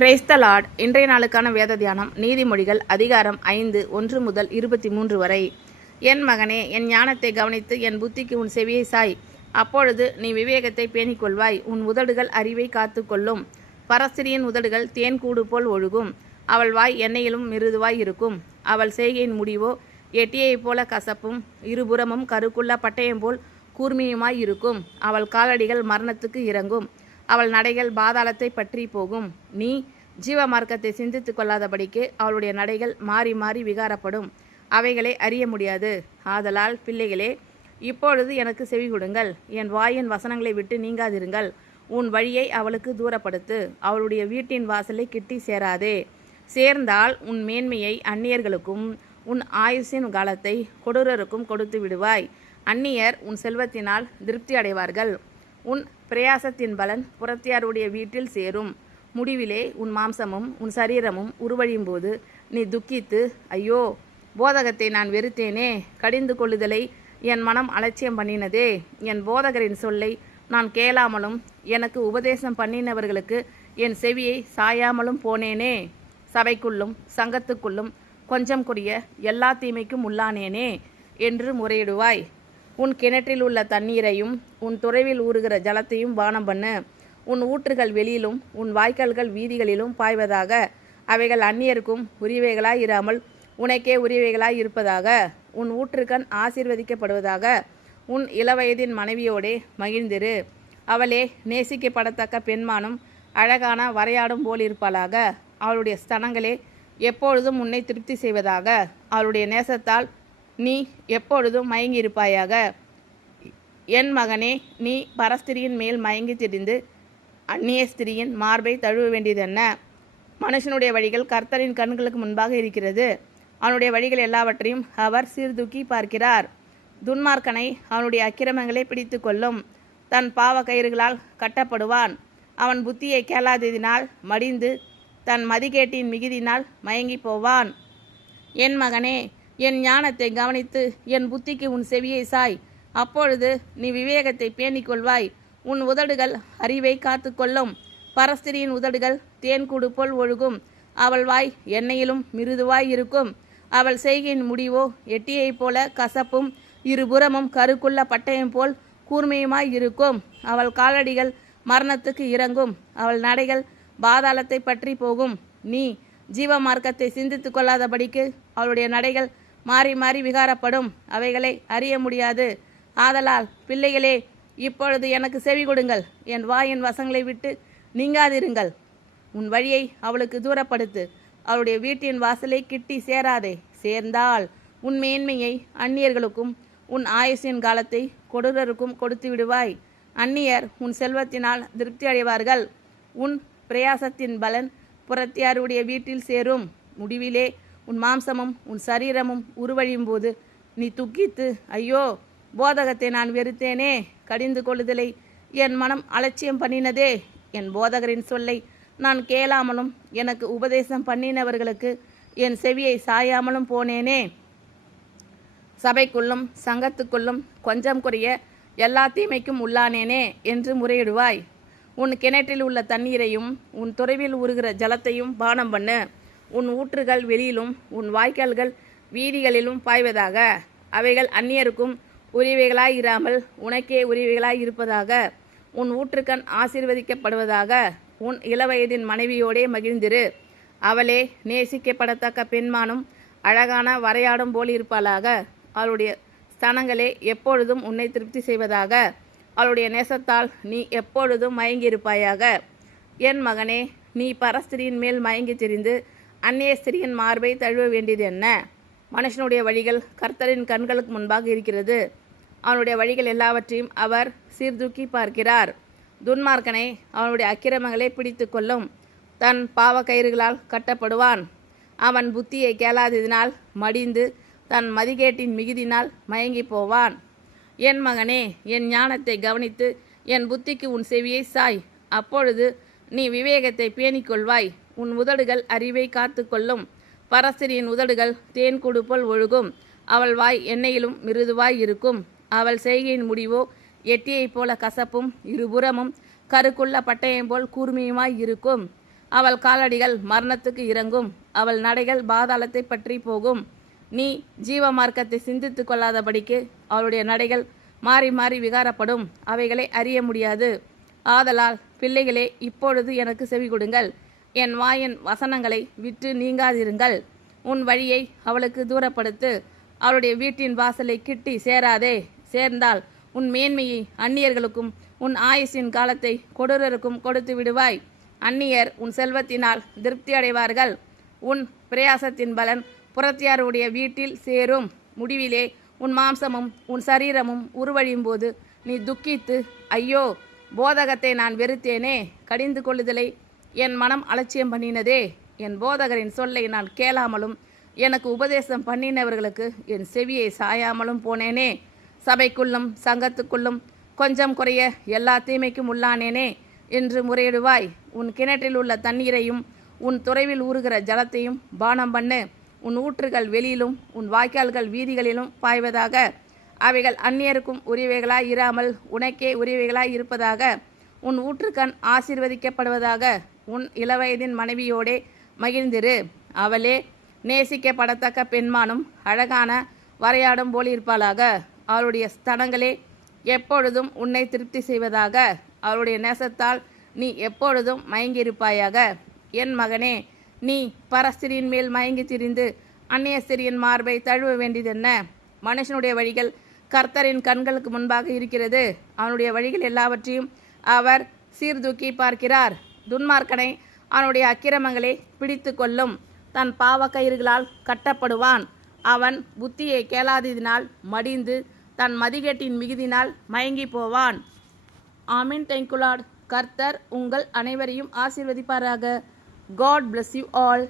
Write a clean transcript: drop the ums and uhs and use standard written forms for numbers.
Praise the Lord. இன்றைய நாளுக்கான வேத தியானம் நீதிமொழிகள் அதிகாரம் 5 1 முதல் 23 வரை. என் மகனே, என் ஞானத்தை கவனித்து என் புத்திக்கு உன் செவியை சாய். அப்பொழுது நீ விவேகத்தை பேணிக்கொள்வாய். உன் உதடுகள் அறிவை காத்து கொள்ளும். பரஸ்திரியின் உதடுகள் தேன்கூடு போல் ஒழுகும். அவள் வாய் எண்ணெயிலும் மிருதுவாய் இருக்கும். அவள் செய்கையின் முடிவோ எட்டியைப் போல கசப்பும் இருபுறமும் கருக்குள்ள பட்டயம் போல் கூர்மையுமாய் இருக்கும். அவள் காலடிகள் மரணத்துக்கு இறங்கும். அவள் நடைகள் பாதாளத்தை பற்றி போகும். நீ ஜீவ மார்க்கத்தை சிந்தித்து கொள்ளாதபடிக்கு அவளுடைய நடைகள் மாறி மாறி விகாரப்படும். அவைகளை அறிய முடியாது. ஆதலால் பிள்ளைகளே, இப்பொழுது எனக்கு செவி கொடுங்கள். என் வாயின் வசனங்களை விட்டு நீங்காதிருங்கள். உன் வழியை அவளுக்கு தூரப்படுத்து. அவளுடைய வீட்டின் வாசலை கிட்டி சேராதே. சேர்ந்தால் உன் மேன்மையை அந்நியர்களுக்கும் உன் ஆயுசின் காலத்தை கொடூரருக்கும் கொடுத்து விடுவாய். அந்நியர் உன் செல்வத்தினால் திருப்தி அடைவார்கள். உன் பிரயாசத்தின் பலன் புறத்தியாருடைய வீட்டில் சேரும். முடிவிலே உன் மாம்சமும் உன் சரீரமும் உருவழியும் போது நீ துக்கித்து, ஐயோ, போதகத்தை நான் வெறுத்தேனே, கடிந்து கொள்ளுதலை என் மனம் அலட்சியம் பண்ணினதே, என் போதகரின் சொல்லை நான் கேளாமலும் எனக்கு உபதேசம் பண்ணினவர்களுக்கு என் செவியை சாயாமலும் போனேனே, சபைக்குள்ளும் சங்கத்துக்குள்ளும் கொஞ்சம் கொடிய எல்லா தீமைக்கும் உள்ளானேனே என்று முறையிடுவாய். உன் கிணற்றில் உள்ள தண்ணீரையும் உன் துறைவில் ஊறுகிற ஜலத்தையும் பானம் பண்ணு. உன் ஊற்றுகள் வெளியிலும் உன் வாய்க்கால்கள் வீதிகளிலும் பாய்வதாக. அவைகள் அந்நியருக்கும் உரியவைகளாய் இராமல் உனக்கே உரியவைகளாய் இருப்பதாக. உன் ஊற்றுக்கண் ஆசீர்வதிக்கப்படுவதாக. உன் இளவயதின் மனைவியோடே மகிழ்ந்திரு. அவளே நேசிக்கப்படத்தக்க பெண்மானும் அழகான வரையாடும் போல் இருப்பாளாக. அவளுடைய ஸ்தனங்களே எப்பொழுதும் உன்னை திருப்தி செய்வதாக. அவளுடைய நேசத்தால் நீ எப்பொழுதும் மயங்கியிருப்பாயாக. என் மகனே, நீ பரஸ்திரியின் மேல் மயங்கி திரிந்து அந்நிய ஸ்திரியின் மார்பை தழுவ வேண்டியதென்ன? மனுஷனுடைய வழிகள் கர்த்தரின் கண்களுக்கு முன்பாக இருக்கிறது. அவனுடைய வழிகள் எல்லாவற்றையும் அவர் சீர்தூக்கி பார்க்கிறார். துன்மார்க்கனை அவனுடைய அக்கிரமங்களை பிடித்து கொள்ளும். தன் பாவ கயிறுகளால் கட்டப்படுவான். அவன் புத்தியை கேளாததினால் மடிந்து தன் மதிகேட்டின் மிகுதினால் மயங்கி போவான். என் மகனே, என் ஞானத்தை கவனித்து என் புத்திக்கு உன் செவியை சாய். அப்பொழுது நீ விவேகத்தை பேணிக்கொள்வாய். உன் உதடுகள் அறிவை காத்து கொள்ளும். பரஸ்திரியின் உதடுகள் தேன்கூடு போல் ஒழுகும். அவள் வாய் எண்ணெயிலும் மிருதுவாய் இருக்கும். அவள் செய்கையின் முடிவோ எட்டியைப் போல கசப்பும் இருபுறமும் கருக்குள்ள பட்டயம் போல் கூர்மையுமாய் இருக்கும். அவள் காலடிகள் மரணத்துக்கு இறங்கும். அவள் நடைகள் பாதாளத்தை பற்றி போகும். நீ ஜீவ மார்க்கத்தை சிந்தித்து கொள்ளாதபடிக்கு அவளுடைய நடைகள் மாறி மாறி விகாரப்படும். அவைகளை அறிய முடியாது. ஆதலால் பிள்ளைகளே, இப்பொழுது எனக்கு செவி கொடுங்கள். என் வாயின் வசங்களை விட்டு நீங்காதிருங்கள். உன் வழியை அவளுக்கு தூரப்படுத்து. அவளுடைய வீட்டின் வாசலை கிட்டி சேராதே. சேர்ந்தால் உன் மேன்மையை அந்நியர்களுக்கும் உன் ஆயுசின் காலத்தை கொடூரருக்கும் கொடுத்து விடுவாய். அந்நியர் உன் செல்வத்தினால் திருப்தி அடைவார்கள். உன் பிரயாசத்தின் பலன் புறத்தியாருடைய வீட்டில் சேரும். முடிவிலே உன் மாம்சமும் உன் சரீரமும் உருவழியும் போது நீ துக்கித்து, ஐயோ, போதகத்தை நான் வெறுத்தேனே, கடிந்து கொள்ளுதலை என் மனம் அலட்சியம் பண்ணினதே, என் போதகரின் சொல்லை நான் கேளாமலும் எனக்கு உபதேசம் பண்ணினவர்களுக்கு என் செவியை சாயாமலும் போனேனே. சபைக்குள்ளும் சங்கத்துக்குள்ளும் கொஞ்சம் குறைய எல்லா தீமைக்கும் உள்ளானேனே என்று முறையிடுவாய். உன் கிணற்றில் உள்ள தண்ணீரையும் உன் துறைவில் ஊறுகிற ஜலத்தையும் பானம் பண்ணு. உன் ஊற்றுகள் வெளியிலும் உன் வாய்க்கால்கள் வீதிகளிலும் பாய்வதாக. அவைகள் அந்நியருக்கும் உரியவைகளாய் இராமல் உனக்கே உரியவைகளாய் இருப்பதாக. உன் ஊற்றுக்கண் ஆசீர்வதிக்கப்படுவதாக. உன் இளவயதின் மனைவியோடே மகிழ்ந்திரு. அவளே நேசிக்கப்படத்தக்க பெண்மானும் அழகான வரையாடும் போல் இருப்பாளாக. அவளுடைய ஸ்தனங்களே எப்பொழுதும் உன்னை திருப்தி செய்வதாக. அவளுடைய நேசத்தால் நீ எப்பொழுதும் மயங்கியிருப்பாயாக. என் மகனே, நீ பரஸ்திரியின் மேல் மயங்கி திரிந்து அந்நிய ஸ்திரியின் மார்பை தழுவ வேண்டியது என்ன? மனுஷனுடைய வழிகள் கர்த்தரின் கண்களுக்கு முன்பாக இருக்கிறது. அவனுடைய வழிகள் எல்லாவற்றையும் அவர் சீர்தூக்கி பார்க்கிறார். துன்மார்க்கனை அவனுடைய அக்கிரமங்களை பிடித்து கொள்ளும். தன் பாவ கயிறுகளால் கட்டப்படுவான். அவன் புத்தியை கேளாததினால் மடிந்து தன் மதிகேட்டின் மிகுதினால் மயங்கி போவான். என் மகனே, என் ஞானத்தை கவனித்து என் புத்திக்கு உன் செவியை சாய். அப்பொழுது நீ விவேகத்தை பேணிக்கொள்வாய். உன் உதடுகள் அறிவை காத்து கொள்ளும். பரஸ்திரியின் உதடுகள் தேன்கூடு போல் ஒழுகும். அவள் வாய் எண்ணெயிலும் மிருதுவாய் இருக்கும். அவள் செய்கையின் முடிவோ எட்டியைப் போல கசப்பும் இருபுறமும் கருக்குள்ள பட்டயம் போல் கூர்மையுமாய் இருக்கும். அவள் காலடிகள் மரணத்துக்கு இறங்கும், அவள் நடைகள் பாதாளத்தை பற்றி போகும். நீ ஜீவ மார்க்கத்தை சிந்தித்து கொள்ளாதபடிக்கு அவளுடைய நடைகள் மாறி மாறி விகாரப்படும், அவைகளை அறிய முடியாது. ஆதலால் பிள்ளைகளே, இப்பொழுது எனக்கு செவி கொடுங்கள், என் வாயின் வசனங்களை விட்டு நீங்காதிருங்கள். உன் வழியை அவளுக்கு தூரப்படுத்து, அவளுடைய வீட்டின் வாசலை கிட்டி சேராதே. சேர்ந்தால் உன் மேன்மையை அந்நியர்களுக்கும் உன் ஆயுசின் காலத்தை கொடூரருக்கும் கொடுத்து விடுவாய். அந்நியர் உன் செல்வத்தினால் திருப்தி அடைவார்கள், உன் பிரயாசத்தின் பலன் புறத்தியாருடைய வீட்டில் சேரும். முடிவிலே உன் மாம்சமும் உன் சரீரமும் உருவழியும் போது நீ துக்கித்து, ஐயோ, போதகத்தை நான் வெறுத்தேனே, கடிந்து கொள்ளுதலை என் மனம் அலட்சியம் பண்ணினதே, என் போதகரின் சொல்லை நான் கேளாமலும் எனக்கு உபதேசம் பண்ணினவர்களுக்கு என் செவியை சாயாமலும் போனேனே. சபைக்குள்ளும் சங்கத்துக்குள்ளும் கொஞ்சம் குறைய எல்லா தீமைக்கும் உள்ளானேனே என்று முறையிடுவாய். உன் கிணற்றில் உள்ள தண்ணீரையும் உன் துறைவில் ஊறுகிற ஜலத்தையும் பானம் பண்ணு. உன் ஊற்றுகள் வெளியிலும் உன் வாய்க்கால்கள் வீதிகளிலும் பாய்வதாக. அவைகள் அந்நியருக்கும் உரியவைகளாய் இராமல் உனக்கே உரியவைகளாய் இருப்பதாக. உன் ஊற்றுக்கண் ஆசீர்வதிக்கப்படுவதாக. உன் இளவயதின் மனைவியோடே மகிழ்ந்திரு, அவளே நேசிக்கப்படத்தக்க பெண்மானும் அழகான வரையாடும் போலிருப்பாளாக. அவளுடைய ஸ்தனங்களே எப்பொழுதும் உன்னை திருப்தி செய்வதாக. அவளுடைய நேசத்தால் நீ எப்பொழுதும் மயங்கியிருப்பாயாக. என் மகனே, நீ பரஸ்திரியின் மேல் மயங்கி திரிந்து அந்நிய ஸ்திரியின் மார்பை தழுவ வேண்டியதென்ன? மனுஷனுடைய வழிகள் கர்த்தரின் கண்களுக்கு முன்பாக இருக்கிறது, அவனுடைய வழிகள் எல்லாவற்றையும் அவர் சீர்தூக்கி பார்க்கிறார். துன்மார்க்கனை அவனுடைய அக்கிரமங்களை பிடித்து கொள்ளும், தன் பாவக்கயிறுகளால் கட்டப்படுவான். அவன் புத்தியை கேளாததினால் மடிந்து தன் மதிகேட்டின் மிகுதினால் மயங்கி போவான். ஆமீன். Thank you Lord. கர்த்தர் உங்கள் அனைவரையும் ஆசீர்வதிப்பாராக. God bless you all.